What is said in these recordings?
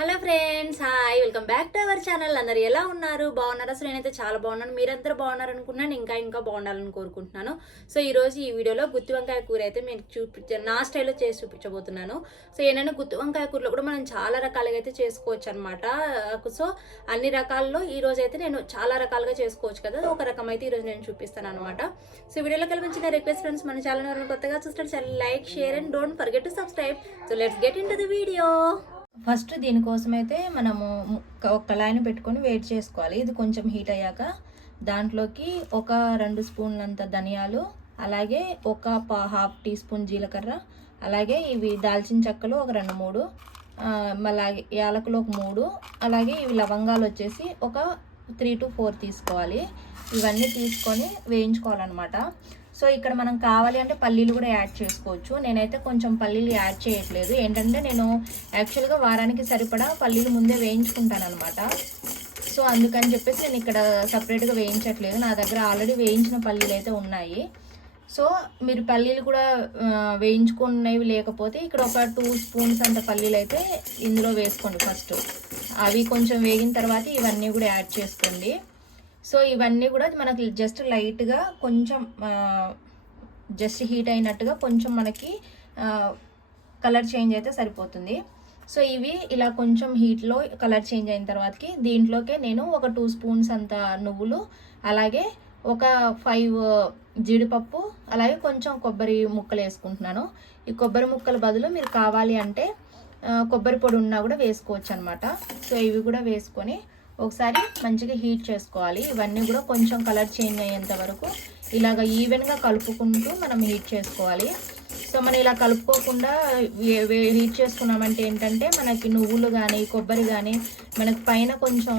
Hello friends, hi, welcome back to our channel. అందరు ఎలా ఉన్నారు? బాగున్నారా? సో నేనైతే చాలా బాగున్నాను. మీరందరూ బాగున్నారు అనుకున్నాను. ఇంకా బాగుండాలని కోరుకుంటున్నాను. సో ఈరోజు ఈ వీడియోలో గుత్తి వంకాయ కూర అయితే మీకు నా స్టైల్లో చేసి చూపించబోతున్నాను. సో ఏంటంటే గుత్తి వంకాయ కూరలో కూడా మనం చాలా రకాలుగా అయితే చేసుకోవచ్చు అనమాట. సో అన్ని రకాల్లో ఈరోజు అయితే నేను చాలా రకాలుగా చేసుకోవచ్చు కదా. ఒక రకం అయితే ఈరోజు నేను చూపిస్తాను అనమాట. సో వీడియోలో కలిపించిన రిక్వెస్ట్ ఫ్రెండ్స్, మన ఛానల్ ఎవరైనా కొత్తగా చూస్తే చాలా like, share and don't forget to subscribe. So let's get in to the video. First దీనికోసం అయితే మనము ఒక కళాయిని పెట్టుకొని వేడి చేసుకోవాలి. ఇది కొంచెం హీట్ అయ్యాక దాంట్లోకి ఒక 2 స్పూన్లంత ధనియాలు, అలాగే ఒక హాఫ్ టీ స్పూన్ జీలకర్ర, అలాగే ఇవి దాల్చిన చెక్కలు ఒక 2-3, అలాగే యాలకులు ఒక 3, అలాగే ఇవి లవంగాలు వచ్చేసి ఒక 3 to 4 తీసుకోవాలి. ఇవన్నీ తీసుకొని వేయించుకోవాలన్నమాట. సో ఇక్కడ మనం కావాలి అంటే పల్లీలు కూడా యాడ్ చేసుకోవచ్చు. నేనైతే కొంచెం పల్లీలు యాడ్ చేయట్లేదు. ఏంటంటే నేను యాక్చువల్గా వారానికి సరిపడా పల్లీలు ముందే వేయించుకుంటాను అనమాట. సో అందుకని చెప్పేసి నేను ఇక్కడ సపరేట్గా వేయించట్లేదు. నా దగ్గర ఆల్రెడీ వేయించిన పల్లీలు అయితే ఉన్నాయి. సో మీరు పల్లీలు కూడా వేయించుకున్నవి లేకపోతే ఇక్కడ ఒక 2 స్పూన్స్ అంత పల్లీలు అయితే ఇందులో వేసుకోండి ఫస్ట్. అవి కొంచెం వేగిన తర్వాత ఇవన్నీ కూడా యాడ్ చేసుకోండి. సో ఇవన్నీ కూడా మనకి జస్ట్ లైట్గా కొంచెం జస్ట్ హీట్ అయినట్టుగా కొంచెం మనకి కలర్ చేంజ్ అయితే సరిపోతుంది. సో ఇవి ఇలా కొంచెం హీట్లో కలర్ చేంజ్ అయిన తర్వాతకి దీంట్లోకే నేను ఒక 2 స్పూన్స్ అంత నువ్వులు, అలాగే ఒక 5 జీడిపప్పు, అలాగే కొంచెం కొబ్బరి ముక్కలు వేసుకుంటున్నాను. ఈ కొబ్బరి ముక్కల బదులు మీరు కావాలి అంటే కొబ్బరి పొడి ఉన్నా కూడా వేసుకోవచ్చు అనమాట. సో ఇవి కూడా వేసుకొని ఒకసారి మంచిగా హీట్ చేసుకోవాలి. ఇవన్నీ కూడా కొంచెం కలర్ చేంజ్ అయ్యేంత వరకు ఇలాగ ఈవెన్గా కలుపుకుంటూ మనం హీట్ చేసుకోవాలి. సో మనం ఇలా కలుపుకోకుండా హీట్ చేసుకున్నామంటే ఏంటంటే మనకి నువ్వులు కానీ కొబ్బరి కానీ మనకి పైన కొంచెం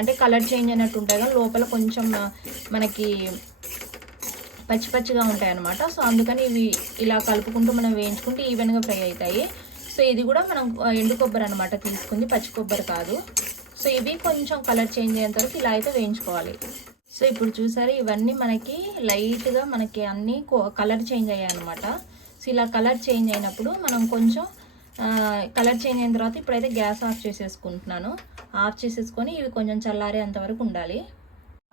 అంటే కలర్ చేంజ్ అయినట్టు ఉంటాయి కానీ లోపల కొంచెం మనకి పచ్చి పచ్చిగా ఉంటాయి అన్నమాట. సో అందుకని ఇవి ఇలా కలుపుకుంటూ మనం వేయించుకుంటే ఈవెన్గా ఫ్రై అవుతాయి. సో ఇది కూడా మనం ఎండు కొబ్బరి అనమాట తీసుకుంది, పచ్చి కొబ్బరి కాదు. సో ఇవి కొంచెం కలర్ చేంజ్ అయ్యేంత వరకు ఇలా అయితే వేయించుకోవాలి. సో ఇప్పుడు చూసారు ఇవన్నీ మనకి లైట్గా మనకి అన్నీ కలర్ చేంజ్ అయ్యాయి అనమాట. సో ఇలా కలర్ చేంజ్ అయినప్పుడు మనం కొంచెం కలర్ చేంజ్ అయిన తర్వాత ఇప్పుడైతే గ్యాస్ ఆఫ్ చేసేసుకుంటున్నాను. ఆఫ్ చేసేసుకొని ఇవి కొంచెం చల్లారేంత వరకు ఉండాలి.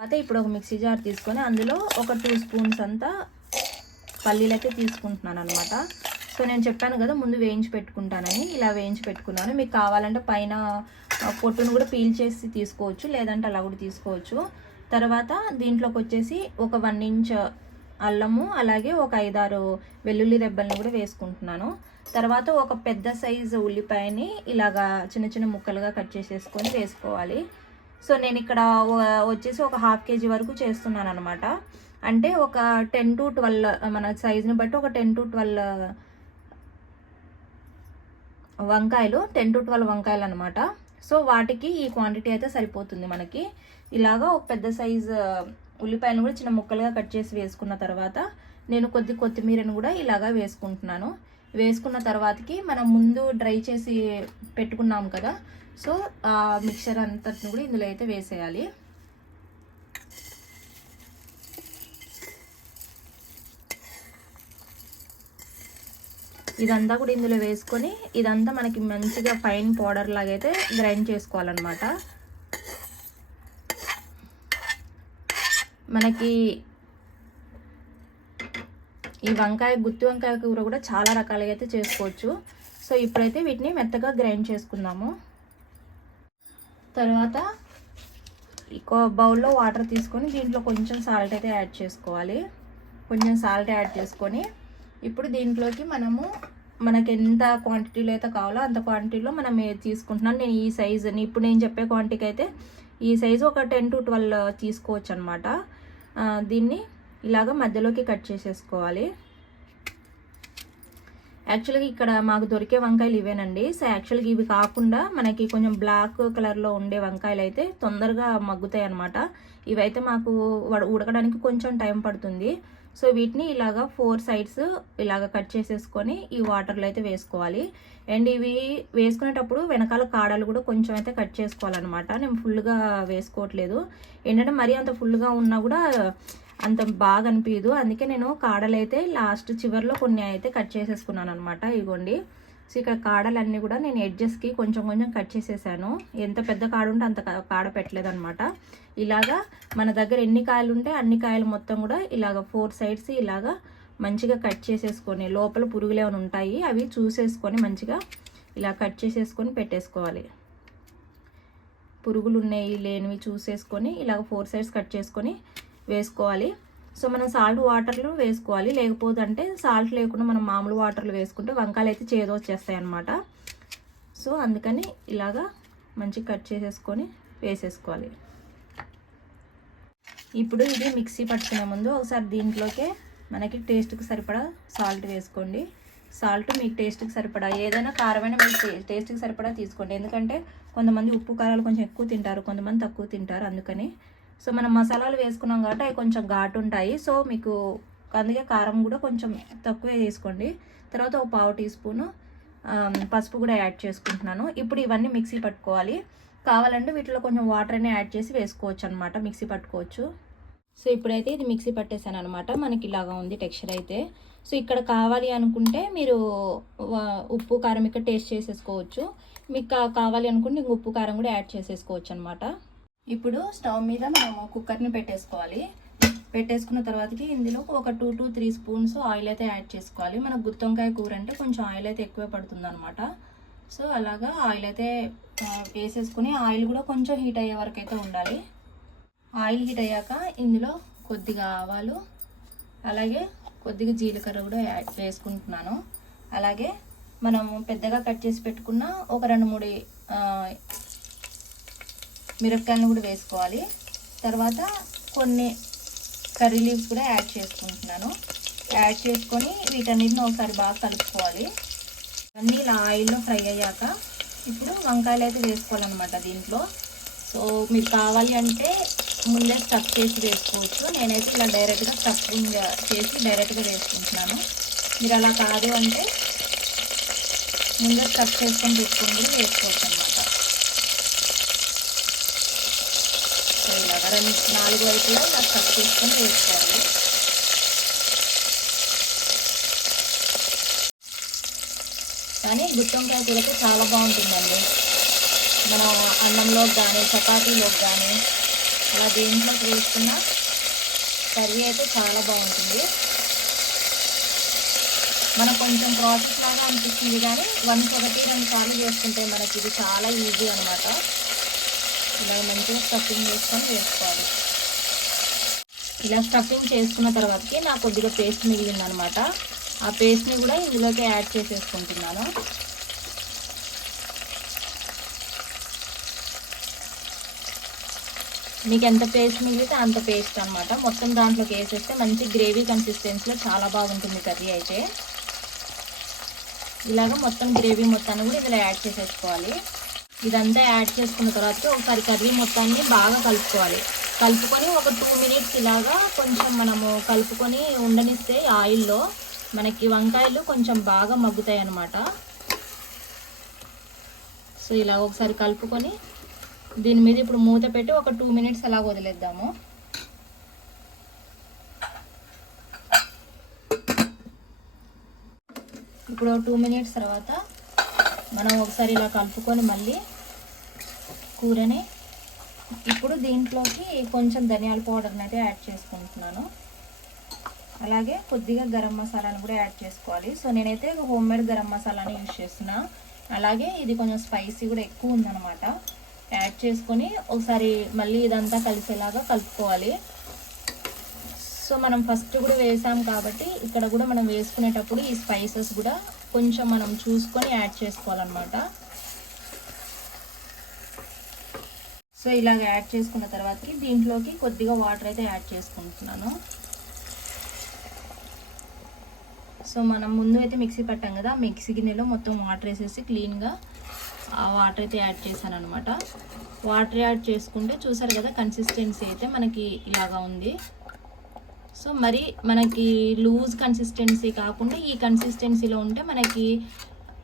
అయితే ఇప్పుడు ఒక మిక్సీ జార్ తీసుకొని అందులో ఒక 2 స్పూన్స్ అంతా పల్లీలు అయితే తీసుకుంటున్నాను అనమాట. సో నేను చెప్పాను కదా ముందు వేయించి పెట్టుకుంటానని, ఇలా వేయించి పెట్టుకున్నాను. మీకు కావాలంటే పైన పొట్టును కూడా పీల్ చేసి తీసుకోవచ్చు, లేదంటే అలా కూడా తీసుకోవచ్చు. తర్వాత దీంట్లోకి వచ్చేసి ఒక 1 ఇంచ్ అల్లము, అలాగే ఒక 5-6 వెల్లుల్లి రెబ్బల్ని కూడా వేసుకుంటున్నాను. తర్వాత ఒక పెద్ద సైజు ఉల్లిపాయని ఇలాగా చిన్న చిన్న ముక్కలుగా కట్ చేసేసుకొని వేసుకోవాలి. సో నేను ఇక్కడ వచ్చేసి ఒక 1/2 kg వరకు చేస్తున్నాను అనమాట. అంటే ఒక 10 to 12 మన సైజుని బట్టి ఒక 10 to 12 వంకాయలు, 10 to 12 వంకాయలు అనమాట. సో వాటికి ఈ క్వాంటిటీ అయితే సరిపోతుంది మనకి. ఇలాగా ఒక పెద్ద సైజు ఉల్లిపాయలను కూడా చిన్న ముక్కలుగా కట్ చేసి వేసుకున్న తర్వాత నేను కొత్తిమీరను కూడా ఇలాగా వేసుకుంటున్నాను. వేసుకున్న తర్వాతకి మనం ముందు డ్రై చేసి పెట్టుకున్నాం కదా, సో ఆ మిక్చర్ అంతటిని కూడా ఇందులో అయితే వేసేయాలి. ఇదంతా కూడా ఇందులో వేసుకొని ఇదంతా మనకి మంచిగా ఫైన్ పౌడర్ లాగా అయితే గ్రైండ్ చేసుకోవాలన్నమాట. మనకి ఈ గుత్తి వంకాయ కూర కూడా చాలా రకాలుగా అయితే చేసుకోవచ్చు. సో ఇప్పుడైతే వీటిని మెత్తగా గ్రైండ్ చేసుకుందాము. తర్వాత బౌల్లో వాటర్ తీసుకొని దీంట్లో కొంచెం సాల్ట్ అయితే యాడ్ చేసుకోవాలి. కొంచెం సాల్ట్ యాడ్ చేసుకొని ఇప్పుడు దీంట్లోకి మనకి ఎంత క్వాంటిటీలో అయితే కావాలో అంత క్వాంటిటీలో మనం తీసుకుంటున్నాను. నేను ఈ సైజుని ఇప్పుడు నేను చెప్పే క్వాంటిటీకి అయితే ఈ సైజు ఒక 10 to 12 తీసుకోవచ్చు అనమాట. దీన్ని ఇలాగ మధ్యలోకి కట్ చేసేసుకోవాలి. యాక్చువల్గా ఇక్కడ మాకు దొరికే వంకాయలు ఇవేనండి. సో యాక్చువల్గా ఇవి కాకుండా మనకి కొంచెం బ్లాక్ కలర్లో ఉండే వంకాయలు అయితే తొందరగా మగ్గుతాయి అనమాట. ఇవైతే మాకు ఉడకడానికి కొంచెం టైం పడుతుంది. సో వీటిని ఇలాగా 4 sides ఇలాగ కట్ చేసేసుకొని ఈ వాటర్లో అయితే వేసుకోవాలి. అండ్ ఇవి వేసుకునేటప్పుడు వెనకాల కాడలు కూడా కొంచెం అయితే కట్ చేసుకోవాలన్నమాట. నేను ఫుల్గా వేసుకోవట్లేదు, ఏంటంటే మరీ అంత ఫుల్గా ఉన్నా కూడా అంత బాగా అనిపించదు. అందుకే నేను కాడలు అయితే లాస్ట్ చివరిలో కొన్ని అయితే కట్ చేసేసుకున్నాను అనమాట. ఇగోండి. సో ఇక్కడ కాడలన్నీ కూడా నేను ఎడ్జెస్కి కొంచెం కొంచెం కట్ చేసేసాను. ఎంత పెద్ద కాడ ఉంటే అంత కాడ పెట్టలేదు అనమాట. ఇలాగా మన దగ్గర ఎన్ని కాయలు ఉంటే అన్ని కాయలు మొత్తం కూడా ఇలాగ 4 సైడ్స్ ఇలాగా మంచిగా కట్ చేసేసుకొని, లోపల పురుగులు ఏమైనా ఉంటాయి అవి చూసేసుకొని మంచిగా ఇలా కట్ చేసేసుకొని పెట్టేసుకోవాలి. పురుగులు ఉన్నాయి లేనివి చూసేసుకొని ఇలాగ 4 సైడ్స్ కట్ చేసుకొని వేసుకోవాలి. సో మనం సాల్ట్ వాటర్లో వేసుకోవాలి, లేకపోతే సాల్ట్ లేకుండా మనం మామూలు వాటర్లో వేసుకుంటే వంకాయలు అయితే చేదు వచ్చేస్తాయి అన్నమాట. సో అందుకని ఇలాగా మంచిగా కట్ చేసేసుకొని వేసేసుకోవాలి. ఇప్పుడు ఇది మిక్సీ పట్టుకునే ముందు ఒకసారి దీంట్లోకే మనకి టేస్ట్కి సరిపడా సాల్ట్ వేసుకోండి. సాల్ట్ మీకు టేస్ట్కి సరిపడా, ఏదైనా కారమైనా మీకు టేస్ట్కి సరిపడా తీసుకోండి. ఎందుకంటే కొంతమంది ఉప్పు కారాలు కొంచెం ఎక్కువ తింటారు, కొంతమంది తక్కువ తింటారు, అందుకని. సో మనం మసాలాలు వేసుకున్నాం కాబట్టి అవి కొంచెం ఘాటు ఉంటాయి. సో మీకు అందుకే కారం కూడా కొంచెం తక్కువే వేసుకోండి. తర్వాత ఒక 1/2 టీ స్పూను పసుపు కూడా యాడ్ చేసుకుంటున్నాను. ఇప్పుడు ఇవన్నీ మిక్సీ పట్టుకోవాలి. కావాలంటే వీటిలో కొంచెం వాటర్ అనే యాడ్ చేసి వేసుకోవచ్చు అనమాట, మిక్సీ పట్టుకోవచ్చు. సో ఇప్పుడైతే ఇది మిక్సీ పట్టేసాను అనమాట. మనకి ఇలాగా ఉంది టెక్స్చర్ అయితే. సో ఇక్కడ కావాలి అనుకుంటే మీరు ఉప్పు కారం ఇక్కడ టేస్ట్ చేసేసుకోవచ్చు. మీకు కావాలి అనుకుంటే ఇంక ఉప్పు కారం కూడా యాడ్ చేసేసుకోవచ్చు అనమాట. ఇప్పుడు స్టవ్ మీద మనము కుక్కర్ని పెట్టేసుకోవాలి. పెట్టేసుకున్న తర్వాతకి ఇందులో ఒక 2 to 3 స్పూన్స్ ఆయిల్ అయితే యాడ్ చేసుకోవాలి. మనకు గుత్తి వంకాయ కూర అంటే కొంచెం ఆయిల్ అయితే ఎక్కువ పడుతుంది అనమాట. సో అలాగా ఆయిల్ అయితే వేసేసుకుని ఆయిల్ కూడా కొంచెం హీట్ అయ్యే వరకు అయితే ఉండాలి. ఆయిల్ హీట్ అయ్యాక ఇందులో కొద్దిగా ఆవాలు, అలాగే కొద్దిగా జీలకర్ర కూడా వేసుకుంటున్నాను. అలాగే మనం పెద్దగా కట్ చేసి పెట్టుకున్న ఒక 2-3 మిరపకాయలను కూడా వేసుకోవాలి. తర్వాత కొన్ని కర్రీ లీవ్స్ కూడా యాడ్ చేసుకుంటున్నాను. యాడ్ చేసుకొని వీటన్నిటిని ఒకసారి బాగా కలుపుకోవాలి. అన్నీ ఇలా ఆయిల్లో ఫ్రై అయ్యాక ఇప్పుడు వంకాయలు అయితే వేసుకోవాలన్నమాట దీంట్లో. సో మీరు కావాలి అంటే ముందే స్టఫ్ చేసి వేసుకోవచ్చు. నేనైతే ఇలా డైరెక్ట్గా స్టఫింగ్ చేసి డైరెక్ట్గా వేసుకుంటున్నాను. మీరు అలా కాదు అంటే ముందే స్టఫ్ చేసుకొని పెట్టుకొని కూడా వేసుకోవచ్చు అనమాట. సో ఇలాగ 4 వైపులా ఇలా స్టఫ్ చేసుకొని వేసుకోవాలి. కానీ గుత్తి వంకాయ కూర అయితే చాలా బాగుంటుందండి. మన అన్నంలోకి కానీ చపాతీలోకి కానీ అలా దేంట్లోకి వేసుకున్న కర్రీ అయితే చాలా బాగుంటుంది. మనకు కొంచెం ప్రాసెస్ లాగా అనిపిస్తుంది కానీ 1-2 సార్లు చేసుకుంటే మనకి ఇది చాలా ఈజీ అనమాట. ఇలా మంచిగా స్టఫింగ్ చేసుకొని వేసుకోవాలి. ఇలా స్టఫింగ్ చేసుకున్న తర్వాతకి నాకు కొద్దిగా పేస్ట్ మిగిలిందనమాట. ఆ పేస్ట్ని కూడా ఇందులోకి యాడ్ చేసేసుకుంటున్నాను. మీకు ఎంత పేస్ట్ మిగిలితే అంత పేస్ట్ అనమాట. మొత్తం దాంట్లోకి వేసేస్తే మంచి గ్రేవీ కన్సిస్టెన్సీలో చాలా బాగుంటుంది కర్రీ అయితే. ఇలాగ మొత్తం గ్రేవీ మొత్తాన్ని కూడా ఇందులో యాడ్ చేసేసుకోవాలి. ఇదంతా యాడ్ చేసుకున్న తర్వాత ఒకసారి కర్రీ మొత్తాన్ని బాగా కలుపుకోవాలి. కలుపుకొని ఒక 2 మినిట్స్ ఇలాగా కొంచెం మనము కలుపుకొని ఉండనిస్తే ఆయిల్లో మనకి వంకాయలు కొంచెం బాగా మగ్గుతాయి అన్నమాట. సో ఇలా ఒకసారి కలుపుకొని దీని మీద ఇప్పుడు మూత పెట్టి ఒక 2 మినిట్స్ అలా వదిలేద్దాము. ఇప్పుడు 2 మినిట్స్ తర్వాత మనం ఒకసారి ఇలా కలుపుకొని మళ్ళీ కూరని ఇప్పుడు దీంట్లోకి కొంచెం ధనియాల పౌడర్ని అయితే యాడ్ చేసుకుంటున్నాను. అలాగే కొద్దిగా గరం మసాలాను కూడా యాడ్ చేసుకోవాలి. సో నేనైతే హోమ్ మేడ్ గరం మసాలాని యూజ్ చేస్తున్నా. అలాగే ఇది కొంచెం స్పైసీ కూడా ఎక్కువ ఉందన్నమాట. యాడ్ చేసుకొని ఒకసారి మళ్ళీ ఇదంతా కలిసేలాగా కలుపుకోవాలి. సో మనం ఫస్ట్ కూడా వేసాం కాబట్టి ఇక్కడ కూడా మనం వేసుకునేటప్పుడు ఈ స్పైసెస్ కూడా కొంచెం మనం చూసుకొని యాడ్ చేసుకోవాలన్నమాట. సో ఇలాగ యాడ్ చేసుకున్న తర్వాతకి దీంట్లోకి కొద్దిగా వాటర్ అయితే యాడ్ చేసుకుంటున్నాను. సో మనం ముందు అయితే మిక్సీ పట్టాం కదా, మిక్సీ గిన్నెలో మొత్తం వాటర్ వేసేసి క్లీన్గా ఆ వాటర్ అయితే యాడ్ చేశాను అనమాట. వాటర్ యాడ్ చేసుకుంటే చూసారు కదా కన్సిస్టెన్సీ అయితే మనకి ఇలాగా ఉంది. సో మరి మనకి లూజ్ కన్సిస్టెన్సీ కాకుండా ఈ కన్సిస్టెన్సీలో ఉంటే మనకి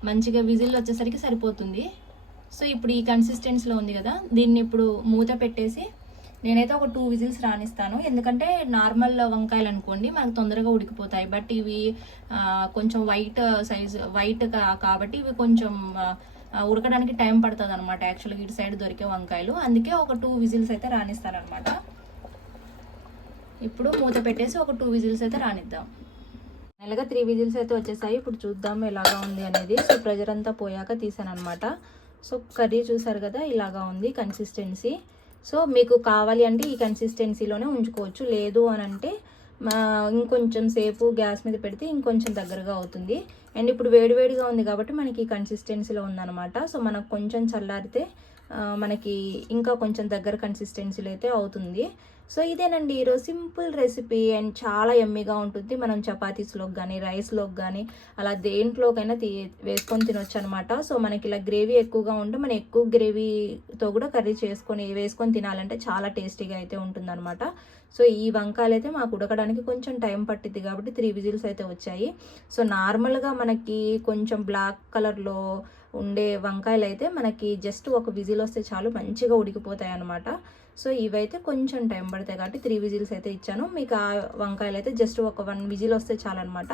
మంచిగా విజిల్ వచ్చేసరికి సరిపోతుంది. సో ఇప్పుడు ఈ కన్సిస్టెన్సీలో ఉంది కదా, దీన్ని ఇప్పుడు మూత పెట్టేసి నేనైతే ఒక 2 విజిల్స్ రానిస్తాను, ఎందుకంటే నార్మల్ వంకాయలు అనుకోండి మనకు తొందరగా ఉడికిపోతాయి. బట్ ఇవి కొంచెం వైట్ కాబట్టి ఇవి కొంచెం ఉడకడానికి టైం పడుతుంది అనమాట. యాక్చువల్గా ఇటు సైడ్ దొరికే వంకాయలు, అందుకే ఒక 2 విజిల్స్ అయితే రానిస్తాను అనమాట. ఇప్పుడు మూత పెట్టేసి ఒక 2 విజిల్స్ అయితే రానిద్దాం. నెలగా 3 విజిల్స్ అయితే వచ్చేసాయి. ఇప్పుడు చూద్దాం ఎలాగా ఉంది అనేది. సో ప్రెజర్ అంతా పోయాక తీసాను అనమాట. సో కర్రీ చూసారు కదా, ఇలాగా ఉంది కన్సిస్టెన్సీ. సో మీకు కావాలి అంటే ఈ కన్సిస్టెన్సీలోనే ఉంచుకోవచ్చు, లేదు అని అంటే ఇంకొంచెం సేపు గ్యాస్ మీద పెడితే ఇంకొంచెం దగ్గరగా అవుతుంది. అండ్ ఇప్పుడు వేడివేడిగా ఉంది కాబట్టి మనకి ఈ కన్సిస్టెన్సీలో ఉందన్నమాట. సో మనకు కొంచెం చల్లారితే మనకి ఇంకా కొంచెం దగ్గర కన్సిస్టెన్సీలో అయితే అవుతుంది. సో ఇదేనండి ఈరోజు సింపుల్ రెసిపీ, అండ్ చాలా ఎమ్మీగా ఉంటుంది. మనం చపాతీస్లోకి కానీ రైస్లోకి కానీ అలా దేంట్లోకైనా వేసుకొని తినొచ్చు అనమాట. సో మనకి ఇలా గ్రేవీ ఎక్కువగా ఉంటే మనం ఎక్కువ గ్రేవీతో కూడా కర్రీ వేసుకొని తినాలంటే చాలా టేస్టీగా అయితే ఉంటుందన్నమాట. సో ఈ వంకాయలు అయితే మాకు ఉడకడానికి కొంచెం టైం పట్టింది కాబట్టి 3 విజిల్స్ అయితే వచ్చాయి. సో నార్మల్గా మనకి కొంచెం బ్లాక్ కలర్లో ఉండే వంకాయలు అయితే మనకి జస్ట్ ఒక విజిల్ వస్తే చాలు, మంచిగా ఉడికిపోతాయి అనమాట. సో ఇవైతే కొంచెం టైం పడతాయి కాబట్టి 3 విజిల్స్ అయితే ఇచ్చాను. మీకు ఆ వంకాయలు అయితే జస్ట్ ఒక 1 విజిల్ వస్తే చాలన్నమాట,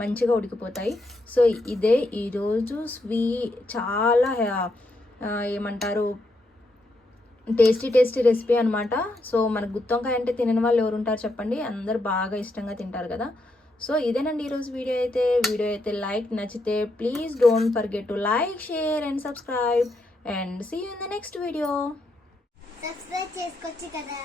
మంచిగా ఉడికిపోతాయి. సో ఇదే ఈరోజు చాలా ఏమంటారు టేస్టీ రెసిపీ అనమాట. సో మనకు గుత్తి వంకాయ అంటే తినని వాళ్ళు ఎవరు ఉంటారు చెప్పండి, అందరు బాగా ఇష్టంగా తింటారు కదా. సో ఇదేనండి ఈరోజు వీడియో అయితే లైక్ నచ్చితే please don't forget to like, share and subscribe, and see you in the next video. Subscribe చేసుకోవచ్చు కదా.